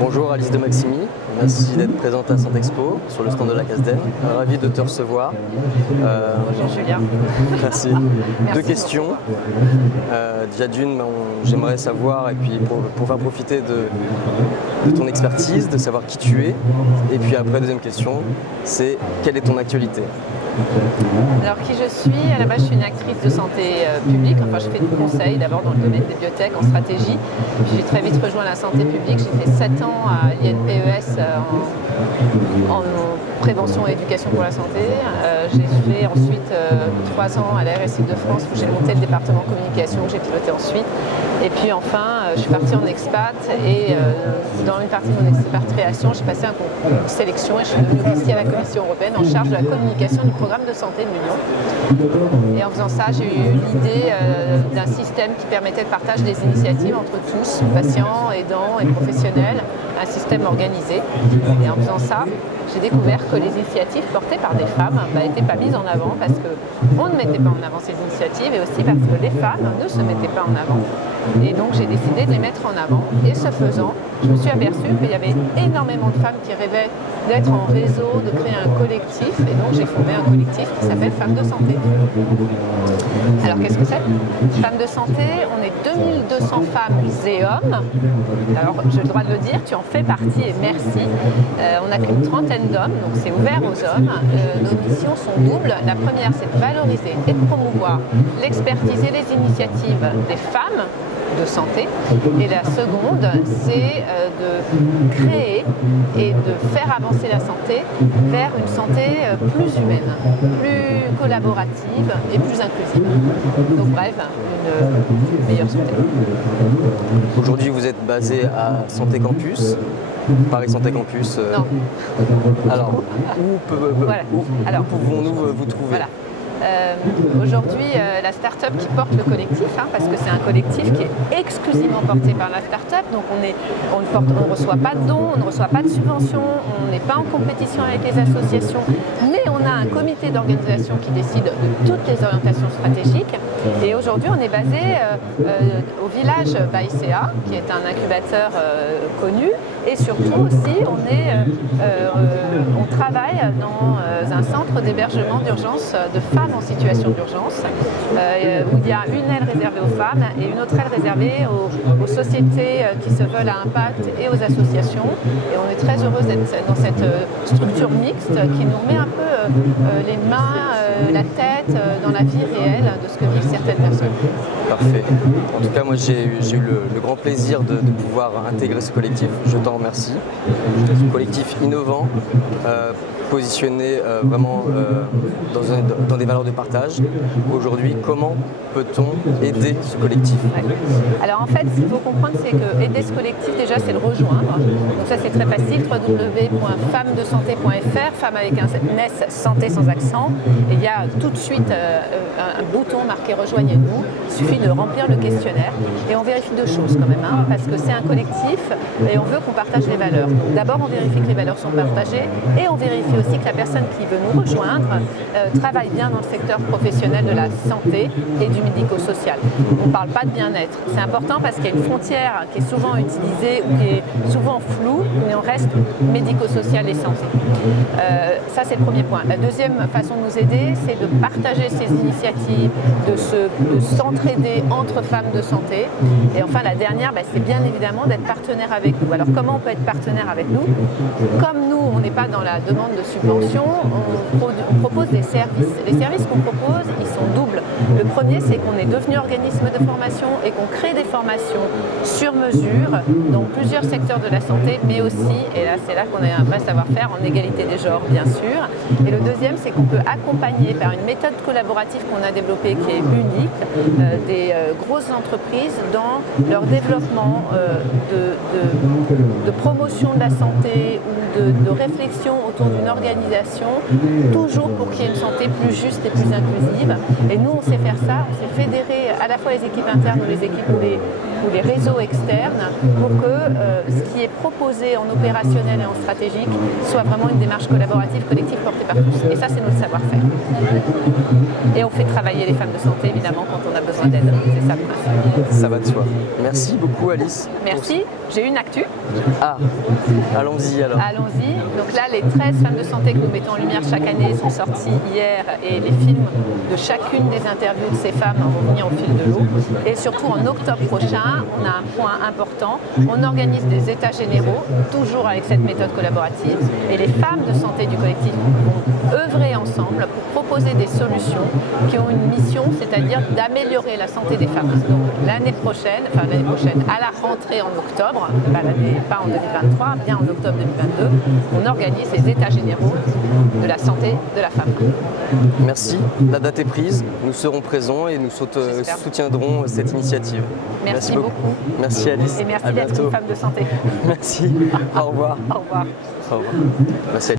Bonjour Alice de Maximi, merci d'être présente à Santexpo sur le stand de la CASDEN. Ravi de te recevoir. Bonjour Julien. Merci. Deux questions. Déjà d'une, j'aimerais savoir, et puis pour faire profiter de ton expertise, de savoir qui tu es. Et puis après, deuxième question, c'est quelle est ton actualité ? Alors qui je suis, à la base je suis une actrice de santé publique, enfin je fais du conseil d'abord dans le domaine des biotech en stratégie, puis j'ai très vite rejoint la santé publique, j'ai fait 7 ans à l'INPES en prévention et éducation pour la santé, j'ai fait ensuite 3 ans à la RSI de France où j'ai monté le département communication que j'ai piloté ensuite, et puis enfin je suis partie en expat et dans une partie de mon expatriation j'ai passé un concours de sélection et je suis devenue ici à la Commission européenne en charge de la communication du programme de santé de l'Union. Et en faisant ça, j'ai eu l'idée d'un système qui permettait de partage des initiatives entre tous, patients, aidants et professionnels, un système organisé. Et en faisant ça, j'ai découvert que les initiatives portées par des femmes n'étaient pas mises en avant parce qu'on ne mettait pas en avant ces initiatives et aussi parce que les femmes ne se mettaient pas en avant. Et donc j'ai décidé de les mettre en avant. Et ce faisant, je me suis aperçue qu'il y avait énormément de femmes qui rêvaient d'être en réseau, de créer un collectif. Et donc j'ai fondé un collectif qui s'appelle Femmes de Santé. Alors qu'est-ce que c'est ? Femmes de Santé, on est 2200 femmes et hommes. Alors j'ai le droit de le dire, tu en fais partie et merci. On n'a qu'une trentaine d'hommes, donc c'est ouvert aux hommes. Nos missions sont doubles. La première, c'est de valoriser et de promouvoir l'expertise et les initiatives des femmes de santé. Et la seconde, c'est de créer et de faire avancer la santé vers une santé plus humaine, plus collaborative et plus inclusive. Donc bref, une meilleure santé. Aujourd'hui, vous êtes basé à Santé Campus. Paris Santé Campus. Non. Alors, où pouvons-nous vous trouver ? Voilà. Aujourd'hui, la start-up qui porte le collectif, parce que c'est un collectif qui est exclusivement porté par la start-up, donc on ne reçoit pas de dons, on ne reçoit pas de subventions, on n'est pas en compétition avec les associations, mais on a un comité d'organisation qui décide de toutes les orientations stratégiques. Et aujourd'hui, on est basé au village Baïséa, qui est un incubateur connu, et surtout aussi, on travaille dans un centre d'hébergement d'urgence de femmes en situation d'urgence, où il y a une aile réservée aux femmes et une autre aile réservée aux sociétés qui se veulent à impact et aux associations. Et on est très heureuse d'être dans cette structure mixte qui nous remet un peu les mains, la tête dans la vie réelle de ce que vivent certaines personnes. Parfait. En tout cas, moi j'ai eu le grand plaisir de pouvoir intégrer ce collectif. Je t'en remercie. Un collectif innovant, positionné vraiment dans des valeurs de partage. Aujourd'hui, comment peut-on aider ce collectif ? Alors en fait, ce qu'il faut comprendre, c'est que aider ce collectif, déjà, c'est le rejoindre. Donc ça, c'est très facile, www.femmesdesanté.fr, femme avec un S, santé sans accent. Et il y a tout de suite un bouton marqué « Rejoignez-nous ». Il suffit de remplir le questionnaire et on vérifie deux choses quand même, parce que c'est un collectif et on veut qu'on partage les valeurs. D'abord, on vérifie que les valeurs sont partagées et on vérifie aussi que la personne qui veut nous rejoindre travaille bien dans le secteur professionnel de la santé et du médico-social. On ne parle pas de bien-être. C'est important parce qu'il y a une frontière qui est souvent utilisée ou qui est souvent floue, mais on reste médico-social et santé. Ça, c'est le premier point. La deuxième façon de nous aider, c'est de partager ces initiatives, de s'entraider entre femmes de santé. Et enfin, la dernière, c'est bien évidemment d'être partenaire avec nous. Alors, comment on peut être partenaire avec nous ? Comme nous, on n'est pas dans la demande de subvention, on propose des services. Les services qu'on propose, ils sont doubles. Le premier, c'est qu'on est devenu organisme de formation et qu'on crée des formations sur mesure dans plusieurs secteurs de la santé, mais aussi, et là, c'est là qu'on a un vrai savoir-faire en égalité des genres, bien sûr. Et le deuxième, c'est qu'on peut accompagner par une méthode collaborative qu'on a développée qui est unique, des grosses entreprises dans leur développement de promotion de la santé ou de réflexion autour d'une organisation, toujours pour qu'il y ait une santé plus juste et plus inclusive. Et nous, on sait faire ça, on sait fédérer à la fois les équipes internes ou les équipes ou ou les réseaux externes pour que ce qui est proposé en opérationnel et en stratégique soit vraiment une démarche collaborative, collective portée par tous. Et ça, c'est notre savoir-faire. Et on fait travailler les femmes de santé, évidemment, quand on a besoin d'aide. C'est ça le principe. Ça va de soi. Merci beaucoup, Alice. Merci. J'ai une actu. Ah, allons-y alors. Allons-y. Donc là, les 13 femmes de santé que nous mettons en lumière chaque année sont sortis hier et les films de chacune des interviews de ces femmes vont venir au fil de l'eau. Et surtout en octobre prochain, on a un point important. On organise des états généraux, toujours avec cette méthode collaborative. Et les femmes de santé du collectif vont œuvrer ensemble pour proposer des solutions qui ont une mission, c'est-à-dire d'améliorer la santé des femmes. Donc l'année prochaine, à la rentrée en octobre, pas en 2023, bien en octobre 2022, on organise les états généraux de la santé de la femme. Merci, la date est prise, nous serons présents et nous soutiendrons cette initiative. Merci beaucoup. Merci Alice. Et merci d'être une femme de santé. Merci, au revoir. Au revoir. Au revoir. Merci.